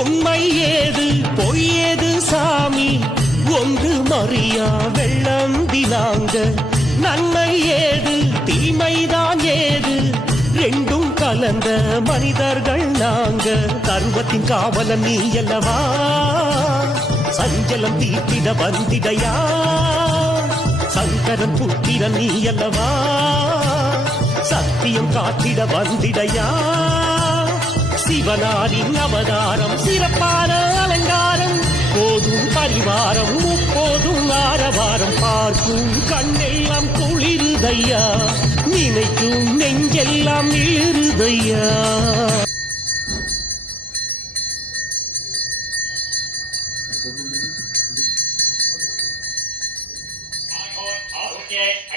உண்மை ஏது பொய்யேது சாமி ஒன்று மறியா வெள்ளந்தினாங்க நன்மை ஏது தீமைதான் ஏது ரெண்டும் கலந்த மனிதர்கள் நாங்க கருவத்தின் காவலன் நீ அல்லவா சஞ்சலம் தீர்த்திட வந்திடையா சங்கரன் புத்திர நீ அல்லவா சத்தியம் காத்திட வந்திடையா சிவனாரின் அவதாரம் சிறப்பான அலங்காரம் போதும் பரிவாரம் முப்போதும் ஆரவாரம் பார்க்கும் கண்ணெல்லாம் குளிருதையா நினைக்கும் நெஞ்செல்லாம் இழுதையா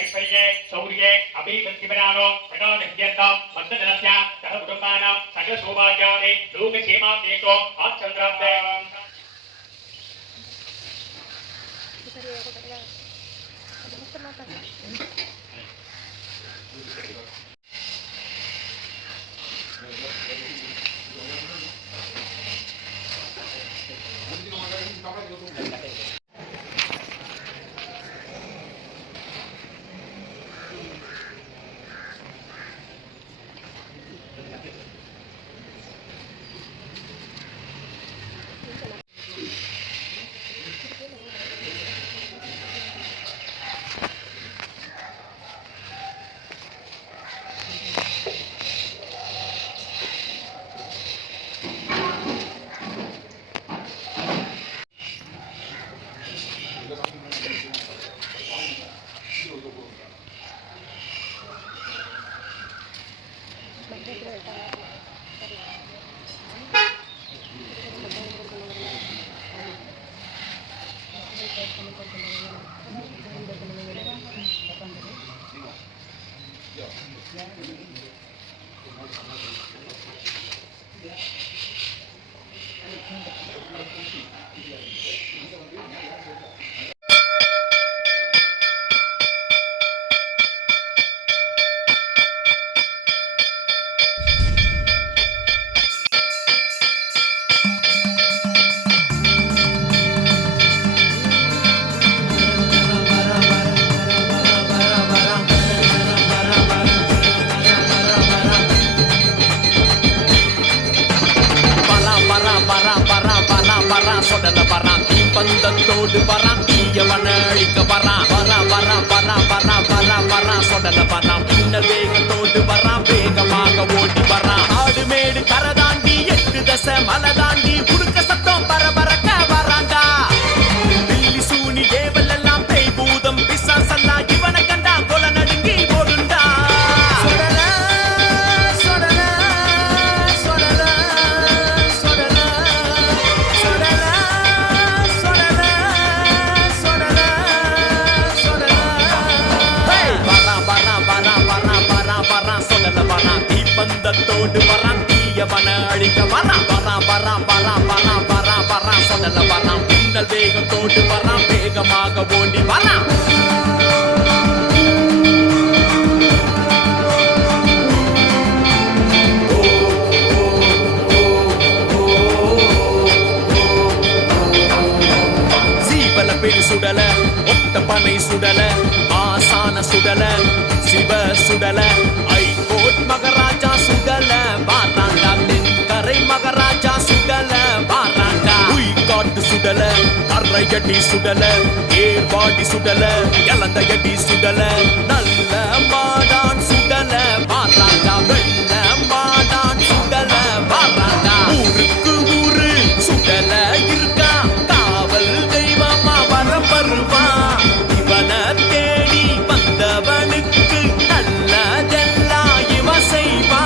ऐश्वर्ये शौर्ये अभिवृद्धिपराणो प्रकाशयन्तां मन्दनस्या सह कुटुम्बानां सकल सौभाग्यानि लोकक्षेमाप्येको आचन्द्राप्ते சொடல வரான் தீபந்தத்தோடு வரான் தீயவன அழிக்க வரான் வரான் சொடல வரான் பின்னர் வேகத்தோடு வரான் வேகமாக ஓடி வரான் ஆடு மேடு கரை தாண்டி 8 தசை மலை தாண்டி உடுக்க சத்தம் பரபரக்க வராண்டா பில்லி சூனி தேவல் எல்லாம் பேய் பூதம் பிசாசெல்லாம் இவனை கண்டா கொல நடுங்கி ஓடுண்டா தீபந்தத்தோடு வரான் தீயவன அழிக்க வரான் சொடல வரான் பின்னல் வேகத்தோடு வரான் வேகமாக ஓடி வரான் சீவல பெரு சுடல ஒத்த பனை சுடல ஆசான சுடல சிவ சுடல ஐகோட் மகராஜா சுடல வாராண்டா தென்கரை மகராஜா சுடல வாராண்டா உய்காட்டு சுடல கரையடி சுடல ஏர்வாடி சுடல எலந்தையடி சுடல நல்ல மாடான் சுடல வாராண்டா வெள்ள மாடான் சுடல வாராண்டா ஊருக்கு ஊரு சுடல இருக்கா காவல் தெய்வமா வரம் வருவா இவன தேடி வந்தவனுக்கு நல்லதெல்லாம் இவ செய்வா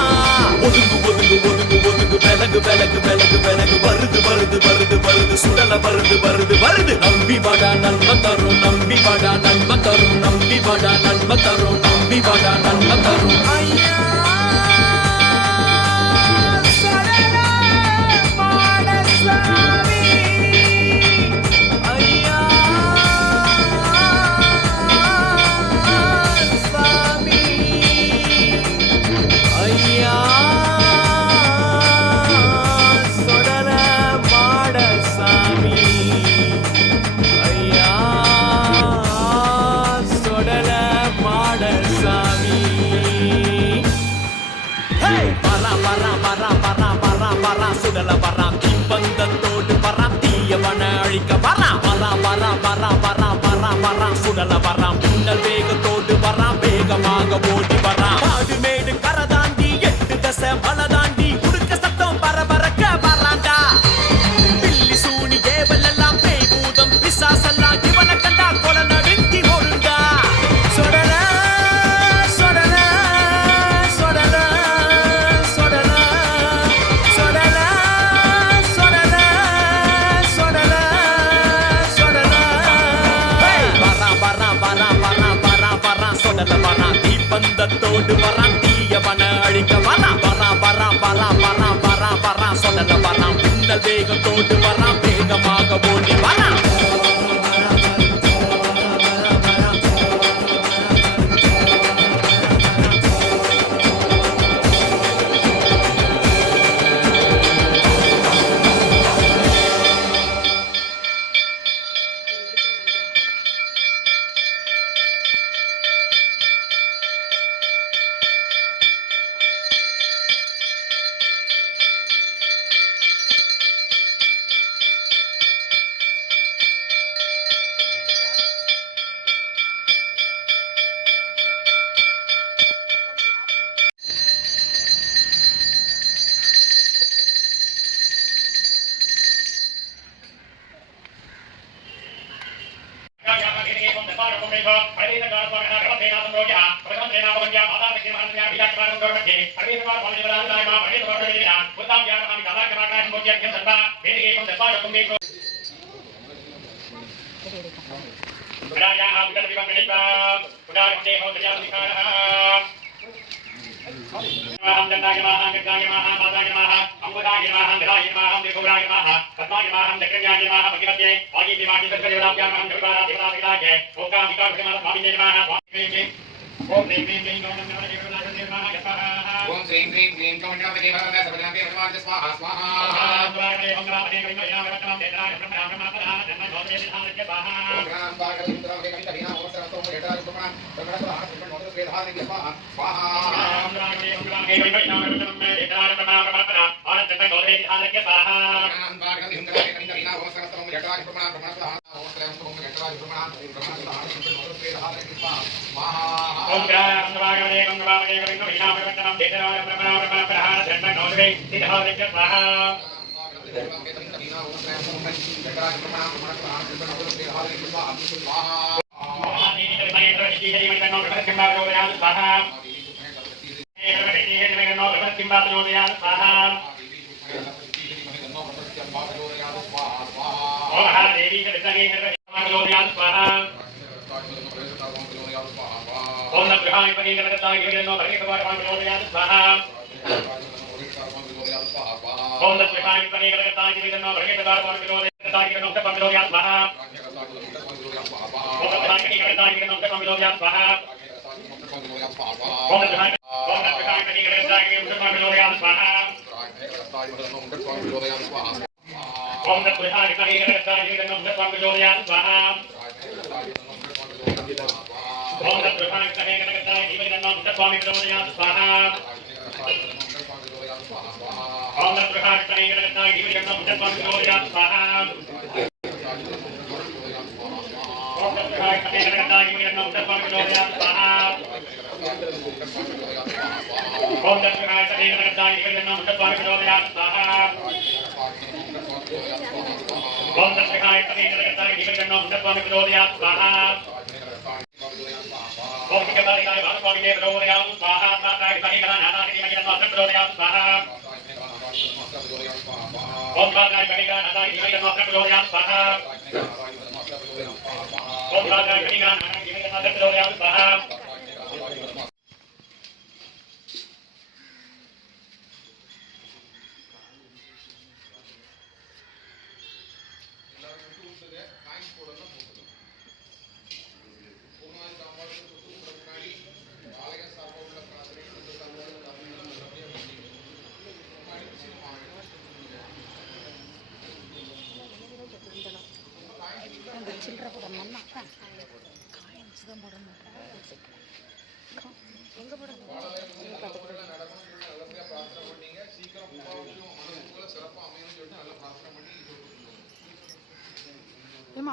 ஒதுங்கு ஒதுங்கு ஒதுங்கு ஒதுங்கு விலகு விலகு விலகு விலகு வருது வருது வருது வருது சுடல வருது வருது வருது நம்பி வாடா நன்மை தரும் நம்பி வாடா நன்மை தரும் நம்பி வாடா நன்மை தரும் நம்பி வாடா நன்மை தரும் ஐயா சொடல வேகத்தோடு வரான் வேகமாக ஓடி வரான்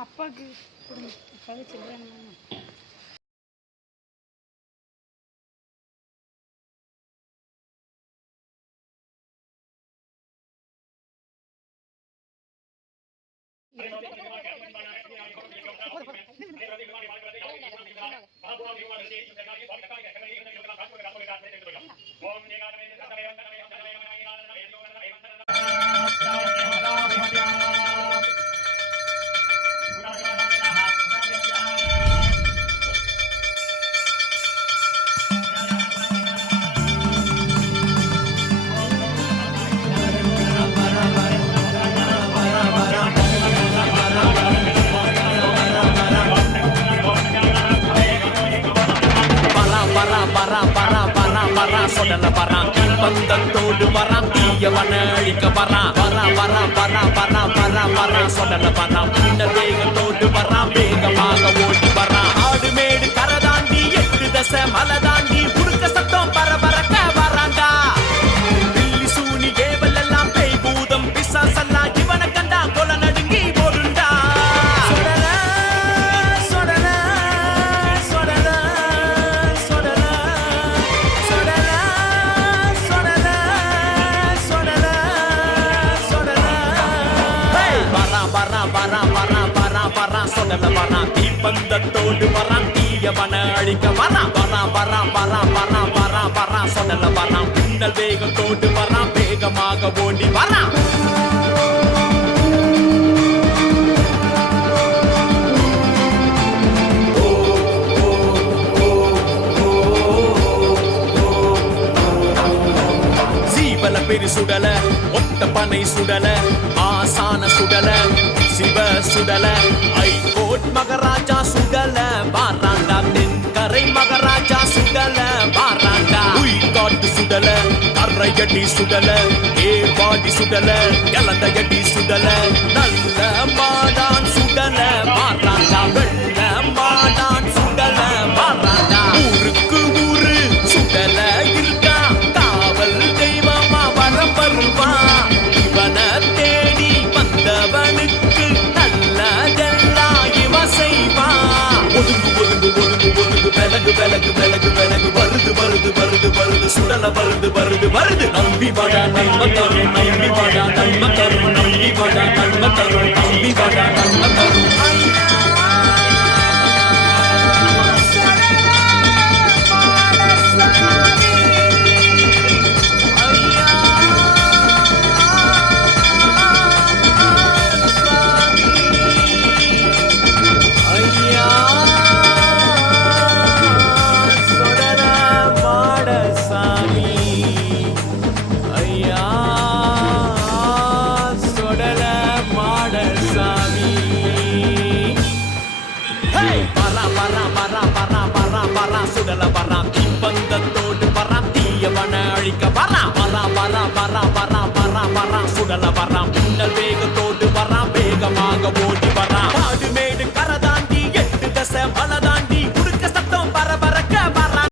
அப்பாவுக்கு சில்லறை சுடல வரான் தீப்பந்தத்தோடு வரான் தீயவன அழிக்க வரான் வரான் சுடல வரான் பின்ன வேகத்தோடு வரான் வேகமாக ஓடி வரான் ஆடு மேடு கரை தாண்டி 8 தசை மலை தாண்டி உடுக்க சத்தம் பரபரக்க வராண்டா பில்லி சூனி கேவல் எல்லாம் பேய் பூதம் பிசாசெல்லாம் இவனை கண்டா கொலை நடுங்கி போடுண்டா சுடல சுடல சுடல சுடல சுடல சுடல சுடல சுடல வரான் சுடல வரான் தீப்பந்தத்தோடு வரான் தீயவன அழிக்க வரான் சுடல வரான் பின்னல் வேகத்தோடு வரான் வேகமாக ஓடி வரான் சீவல பெரு சுடல ஒத்த பனை சுடல ஆசான சுடல சிவ சுடல ஐகோட் மகராஜா சுடல பாராண்டா தென்கரை மகராஜா சுடல பாராண்டா உயிர்காட்டு சுடல அரையடி சுடல ஏவாடி சுடல இளந்தையடி சுடல நல்ல மாடான் சுடல பாராண்டா வெள்ள மாடான் சுடல பாராண்டா ஊருக்கு ஊரு சுடல இருக்கா காவல் தெய்வமா வரம் வருவான் இவன தேடி வந்தவனுக்கு நல்லதெல்லாம் இவ செய்வான் ஒதுங்கு ஒதுங்கு ஒதுங்கு ஒதுங்கு விலகு விலகு விலகு விலகு வருது வருது வருது வருது சுடல வருது வருது வருது நம்பி வாடா நன்ம தரும் நம்பி வாடா நன்ம தரும் நம்பி வாடா நன்ம தரும் நம்பி வாடா